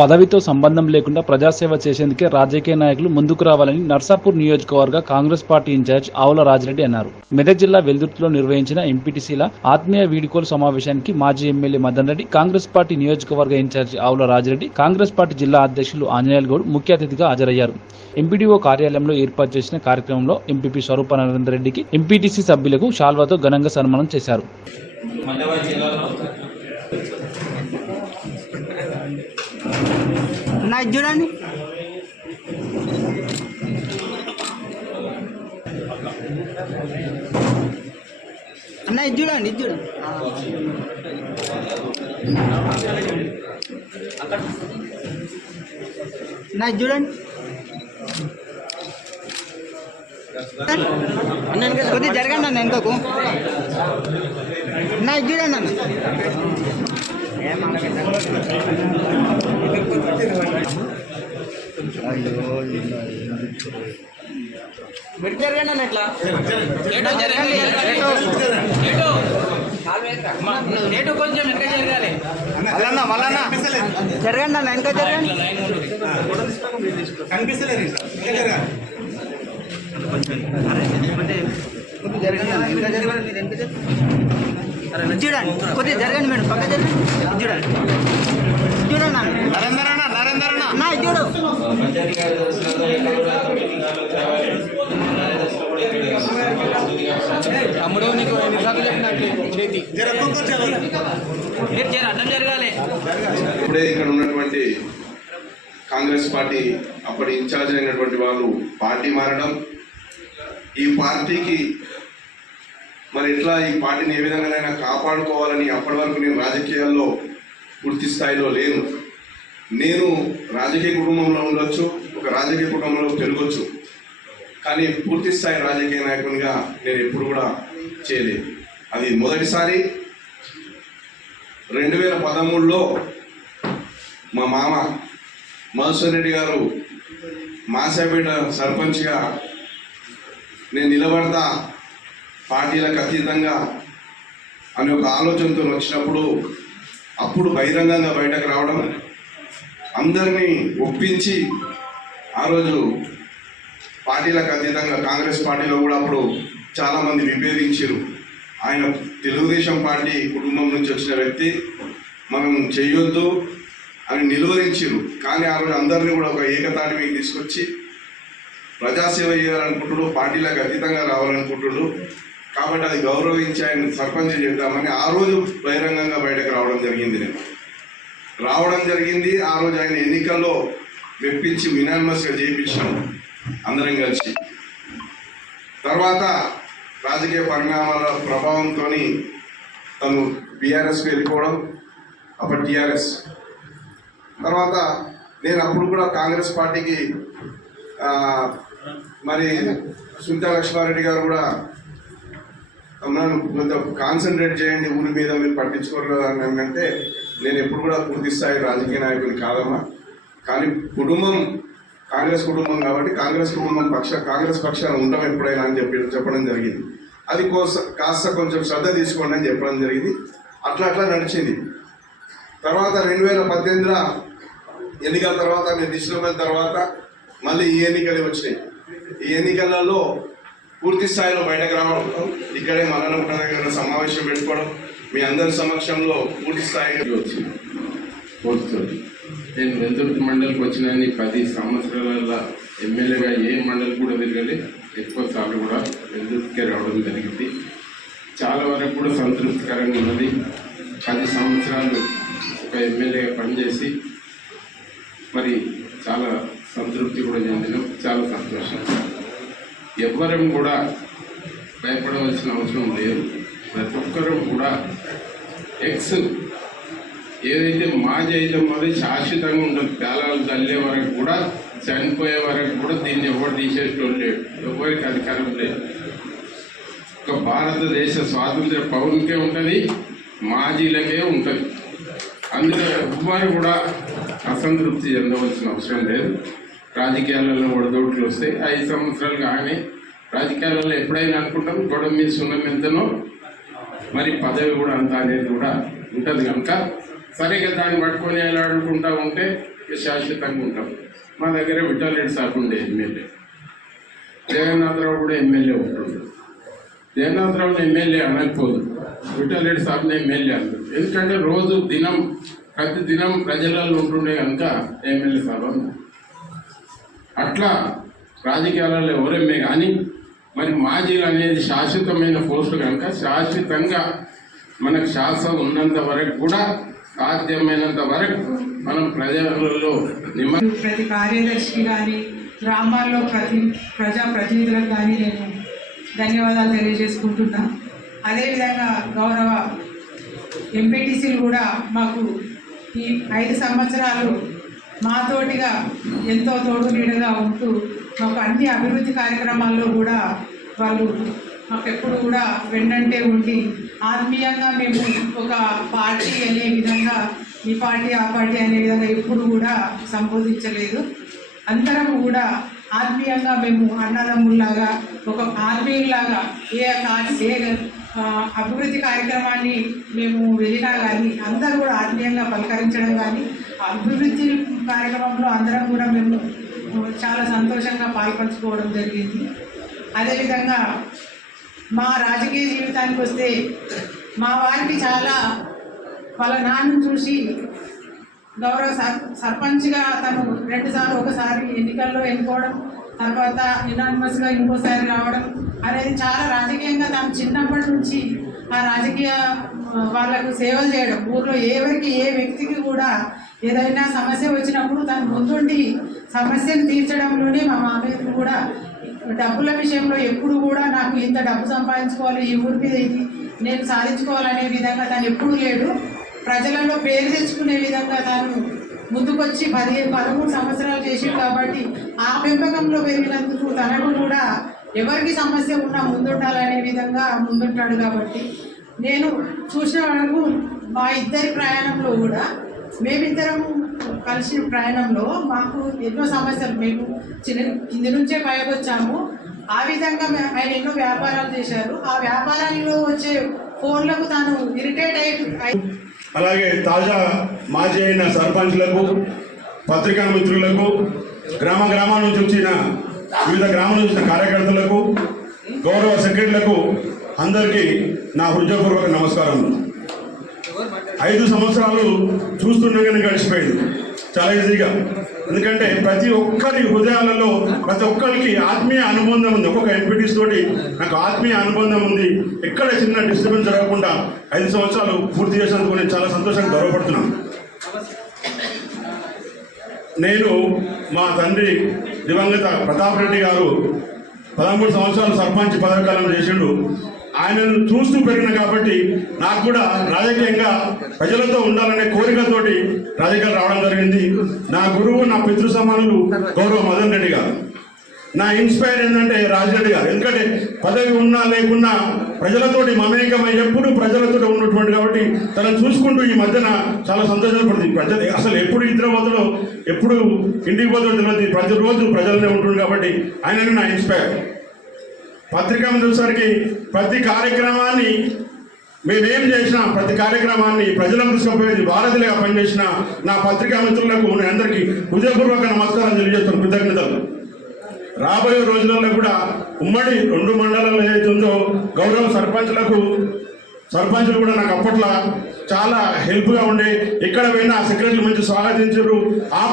పదవితో సంబంధం లేకుండా ప్రజాసేవ చేసేందుకే రాజకీయ నాయకులు ముందుకు రావాలని నర్సాపూర్ నియోజకవర్గ కాంగ్రెస్ పార్టీ ఇన్ఛార్జ్ ఆవుల రాజిరెడ్డి అన్నారు. మెదక్ జిల్లా వెల్దుర్తిలో నిర్వహించిన ఎంపీటీసీల ఆత్మీయ వీడుకోలు సమావేశానికి మాజీ MLA Madan Reddy Congress party నియోజకవర్గ ఇన్ఛార్జి ఆవుల రాజిరెడ్డి కాంగ్రెస్ పార్టీ జిల్లా అధ్యక్షులు ఆంజనేయులు గౌడ్ ముఖ్య అతిథిగా హాజరయ్యారు. ఎంపీడీఓ కార్యాలయంలో ఏర్పాటు చేసిన కార్యక్రమంలో ఎంపీపీ స్వరూప రెడ్డికి ఎంపీటీసీ సభ్యులకు షాల్వాతో ఘనంగా సన్మానం చేశారు. జిల్లాలో నా ఇది చూడండి అన్న ఇది చూడండి ఇది చూడండి నా ఇది చూడండి కొద్దిగా జరగండి అన్న వెనుకకు నా ఇది చూడండి అన్న జరగండి అన్న ఇట్లా ఏటో ఏటో కొంచెం వెనక జరగాలి మల్లన్న మల్లన్న. జరగండి అన్న వెనక జరగండి. లైన్ ఉంటుంది జరగండి వెనక జరగండి మీరు వెనక జరగండి. చూడండి కొద్దిగా జరగండి మేడం. పక్క జరగండి. చూడండి చూడండి నరేందర్ అన్న నరేందర్ అన్న. అన్న ఇది చూడు. తమ్ముడు నీకు ఎన్నిసార్లు చెప్పినట్టు చేతి? మీరు జర అడ్డం జరగాలి. ఇప్పుడే ఇక్కడ ఉన్నటువంటి కాంగ్రెస్ పార్టీ అప్పటి ఇన్ఛార్జ్ అయినటువంటి వాళ్ళు పార్టీ మారడం ఈ పార్టీకి మరి ఎట్లా ఈ పార్టీని ఏ విధంగానైనా కాపాడుకోవాలని అప్పటి వరకు నేను రాజకీయాల్లో పూర్తి స్థాయిలో లేను. నేను రాజకీయ కుటుంబంలో ఉండొచ్చు ఒక రాజకీయ కుటుంబంలో పెరగొచ్చు. కానీ పూర్తి స్థాయి రాజకీయ నాయకునిగా నేను ఎప్పుడు కూడా చేయలేదు. అది మొదటిసారి రెండు వేల పదమూడులో మా మామ మధుసూర్ రెడ్డి గారు మాసాపేట సర్పంచ్గా నేను నిలబడతా పార్టీలకు అతీతంగా అనే ఒక ఆలోచనతో వచ్చినప్పుడు అప్పుడు బహిరంగంగా బయటకు రావడం అందరినీ ఒప్పించి ఆ రోజు పార్టీలకు అతీతంగా కాంగ్రెస్ పార్టీలో కూడా అప్పుడు చాలామంది విభేదించారు. ఆయన తెలుగుదేశం పార్టీ కుటుంబం నుంచి వచ్చిన వ్యక్తి మనం చేయొద్దు అని నిలువరించారు. కానీ ఆ రోజు అందరినీ కూడా ఒక ఏకతాటి మీద తీసుకొచ్చి ప్రజాసేవ చేయాలనుకుంటుడు పార్టీలకు అతీతంగా రావాలనుకుంటుడు కాబట్టి అది గౌరవించి ఆయన సర్పంచ్ చేద్దామని ఆ రోజు బహిరంగంగా బయటకు రావడం జరిగింది నేను. రావడం జరిగింది ఆ రోజు ఆయన ఎన్నికల్లో మెప్పించి యునానిమస్గా చేయించాం అందరం కలిసి. తర్వాత రాజకీయ పరిణామాల ప్రభావంతో తను బీఆర్ఎస్కి వెళ్ళిపోవడం అప్పుడు టీఆర్ఎస్ తర్వాత నేను అప్పుడు కూడా కాంగ్రెస్ పార్టీకి మరి సునీతా లక్ష్మారెడ్డి గారు కూడా నన్ను కొంత కాన్సన్ట్రేట్ చేయండి ఊరి మీద మీరు పట్టించుకోరు అని అంటే నేను ఎప్పుడు కూడా పూర్తి స్థాయి రాజకీయ నాయకుని కాదమ్మా. కానీ కుటుంబం కాంగ్రెస్ కుటుంబం కాబట్టి కాంగ్రెస్ కుటుంబం పక్ష కాంగ్రెస్ పక్షాన ఉంటాం ఎప్పుడైనా అని చెప్పి చెప్పడం జరిగింది. అది కోస కాస్త కొంచెం శ్రద్ధ తీసుకోండి అని చెప్పడం జరిగింది. అట్లా అట్లా నడిచింది. తర్వాత రెండు వేల పద్దెనిమిదిలో ఎన్నికల తర్వాత నేను తీసుకున్న తర్వాత మళ్ళీ ఈ ఎన్నికలు వచ్చినాయి. ఈ ఎన్నికలలో పూర్తి స్థాయిలో బయటకు రావడం ఇక్కడే మరణ దగ్గర సమావేశం పెట్టుకోవడం మీ అందరి సమక్షంలో పూర్తి స్థాయిలో వచ్చింది. పోతుంది నేను వెంతుర్తి మండలికి వచ్చిన పది సంవత్సరాల ఎమ్మెల్యేగా ఏ మండలి కూడా తిరగలే ఎక్కువ సార్లు కూడా వెంతుర్తికే రావడం జరిగింది. చాలా వరకు కూడా సంతృప్తికరంగా ఉన్నది. పది సంవత్సరాలు ఒక ఎమ్మెల్యేగా పనిచేసి మరి చాలా సంతృప్తి కూడా చెందినాం. చాలా సంతోషం. ఎవ్వరం కూడా భయపడవలసిన అవసరం లేదు. ప్రతి ఒక్కరూ కూడా ఎక్స్ ఏదైతే మాజీ అయితే మరి శాశ్వతంగా ఉంటుంది పేలాలు తల్లే వరకు కూడా చనిపోయే వరకు కూడా దీన్ని ఎవరు తీసేటోళ్ళు లేడు ఎవరికి అధికారం లేదు. ఒక భారతదేశ స్వాతంత్ర పౌరునికే ఉంటుంది మాజీలకే ఉంటుంది. అందుకే ఎవ్వరు కూడా అసంతృప్తి చెందవలసిన అవసరం లేదు. రాజకీయాలలో ఒడదోట్లు వస్తాయి. ఐదు సంవత్సరాలు కానీ రాజకీయాలలో ఎప్పుడైనా అనుకుంటాం గొడవ మీద సున్నం ఎంతనో మరి పదవి కూడా అంత అనేది కూడా ఉంటుంది కనుక సరిగా దాన్ని పట్టుకొని ఎలాడుకుంటా ఉంటే శాశ్వతంగా ఉంటాం. మా దగ్గర విఠాలరెడ్డి సార్ ఉండే ఎమ్మెల్యే. జగన్నాథరావు కూడా ఎమ్మెల్యే ఉంటుండే. జగన్నాథరావుని ఎమ్మెల్యే అనకపోదు. విఠాలరెడ్డి సార్ని ఎమ్మెల్యే అన్నారు ఎందుకంటే రోజు దినం ప్రతి దినం ప్రజలలో ఉంటుండే కనుక ఎమ్మెల్యే సార్ అన్నారు. అట్లా రాజకీయాలలో ఎవరెమ్మే కానీ మరి మాజీలు అనేది శాశ్వతమైన పోస్టు కనుక శాశ్వతంగా మనకు శాసనం ఉన్నంత వరకు కూడా సాధ్యమైనంత వరకు మనం ప్రజలలో ప్రతి కార్యదర్శికి కానీ గ్రామాల్లో ప్రతి ప్రజా ప్రతినిధులకు కానీ నేను ధన్యవాదాలు తెలియజేసుకుంటున్నా. అదేవిధంగా గౌరవ ఎంపీటీసీలు కూడా మాకు ఈ ఐదు సంవత్సరాలు మాతోటిగా ఎంతో తోడు నీడగా ఉంటూ మాకు అన్ని అభివృద్ధి కార్యక్రమాల్లో కూడా వాళ్ళు మాకు ఎప్పుడు కూడా వెన్నంటే ఉండి ఆత్మీయంగా మేము ఒక పార్టీ అనే విధంగా ఈ పార్టీ ఆ పార్టీ అనే విధంగా ఎప్పుడు కూడా సంబోధించలేదు. అందరము కూడా ఆత్మీయంగా మేము అన్నదమ్ముల్లాగా ఒక ఆత్మీయులాగా ఏ ఏ అభివృద్ధి కార్యక్రమాన్ని మేము వెళ్ళినా కానీ అందరూ కూడా ఆత్మీయంగా పలకరించడం కానీ అభివృద్ధి కార్యక్రమంలో అందరం కూడా మేము చాలా సంతోషంగా పాల్పంచుకోవడం జరిగింది. అదేవిధంగా మా రాజకీయ జీవితానికి వస్తే మా వారికి చాలా వాళ్ళ నాన్న చూసి గౌరవ సర్ సర్పంచ్గా తను రెండుసార్లు ఒకసారి ఎన్నికల్లో ఎన్నుకోవడం తర్వాత యునానిమస్గా ఇంకోసారి రావడం అనేది చాలా రాజకీయంగా తను చిన్నప్పటి నుంచి ఆ రాజకీయ వాళ్ళకు సేవలు చేయడం ఊర్లో ఎవరికి ఏ వ్యక్తికి కూడా ఏదైనా సమస్య వచ్చినప్పుడు తను ముందుండి సమస్యను తీర్చడంలోనే మా మామయ్యకు కూడా డబ్బుల విషయంలో ఎప్పుడు కూడా నాకు ఇంత డబ్బు సంపాదించుకోవాలి ఈ ఊరి మీద ఇది నేను సాధించుకోవాలనే విధంగా తను ఎప్పుడు లేడు. ప్రజలలో పేరు తెచ్చుకునే విధంగా తను ముందుకొచ్చి పదిహేను పదమూడు సంవత్సరాలు చేసిండు కాబట్టి ఆ పెంపకంలో పెరిగినందుకు తనకు కూడా ఎవరికి సమస్య ఉన్నా ముందుండాలనే విధంగా ముందుంటాడు కాబట్టి నేను చూసిన వరకు మా ఇద్దరి ప్రయాణంలో కూడా మేమిద్దరం కలిసిన ప్రయాణంలో మాకు ఎన్నో సమస్యలు మేము చిన్న కింది నుంచే పైకొచ్చాము. ఆ విధంగా ఆయన ఎన్నో వ్యాపారాలు చేశారు. ఆ వ్యాపారాల్లో వచ్చే ఫోన్లకు తాను ఇరిటేట్ అయి అయి- అలాగే తాజా మాజీ అయిన సర్పంచ్లకు పత్రికా మిత్రులకు గ్రామ గ్రామాల నుంచి వచ్చిన వివిధ గ్రామాల నుంచి వచ్చిన కార్యకర్తలకు గౌరవ సెక్రటరీలకు అందరికీ నా హృదయపూర్వక నమస్కారం ఐదు సంవత్సరాలు చూస్తుండగానే గడిచిపోయింది. చాలా ఈజీగా. ఎందుకంటే ప్రతి ఒక్కరి హృదయాలలో ప్రతి ఒక్కరికి ఆత్మీయ అనుబంధం ఉంది. ఒక్కొక్క ఎంపీటీస్ తోటి నాకు ఆత్మీయ అనుబంధం ఉంది. ఎక్కడ చిన్న డిస్టర్బెన్స్ జరగకుండా ఐదు సంవత్సరాలు పూర్తి చేసినందుకు నేను చాలా సంతోషంగా గౌరవపడుతున్నాను. నేను మా తండ్రి దివంగత ప్రతాప్ రెడ్డి గారు పదమూడు సంవత్సరాలు సర్పంచ్ పదవకాలం చేసిండు. ఆయనను చూస్తూ పెరిగిన కాబట్టి నాకు కూడా రాజకీయంగా ప్రజలతో ఉండాలనే కోరికతోటి రాజకీయాలు రావడం జరిగింది. నా గురువు నా పితృ సమానులు గౌరవ మదన్ రెడ్డి గారు. నా ఇన్స్పైర్ ఏంటంటే రాజరెడ్డి గారు. ఎందుకంటే పదవి ఉన్నా లేకున్నా ప్రజలతోటి మమేకమై ఎప్పుడు ప్రజలతో ఉన్నటువంటి కాబట్టి తనను చూసుకుంటూ ఈ మధ్యన చాలా సంతోషపడుతుంది ప్రజలు అసలు ఎప్పుడు ఇద్దరు ఎప్పుడు ఇంటికి పోతాడో ప్రతిరోజు ప్రజలనే ఉంటుంది కాబట్టి ఆయననే నా ఇన్స్పైర్. పత్రికను చూసరికి ప్రతి కార్యక్రమాన్ని మేమేం చేసినా ప్రతి కార్యక్రమాన్ని ప్రజల తీసుకుపోయేది భారతిగా పనిచేసిన నా పత్రికా మిత్రులకు నేను అందరికీ హృదయపూర్వక నమస్కారం తెలియజేస్తాను కృతజ్ఞతలు. రాబోయే రోజులలో కూడా ఉమ్మడి రెండు మండలాలు ఏదైతుందో గౌరవ సర్పంచ్లకు సర్పంచులు కూడా నాకు అప్పట్లో చాలా హెల్ప్గా ఉండే ఎక్కడ పోయినా సెక్రటరీ మంచి స్వాగతించారు. ఆప్య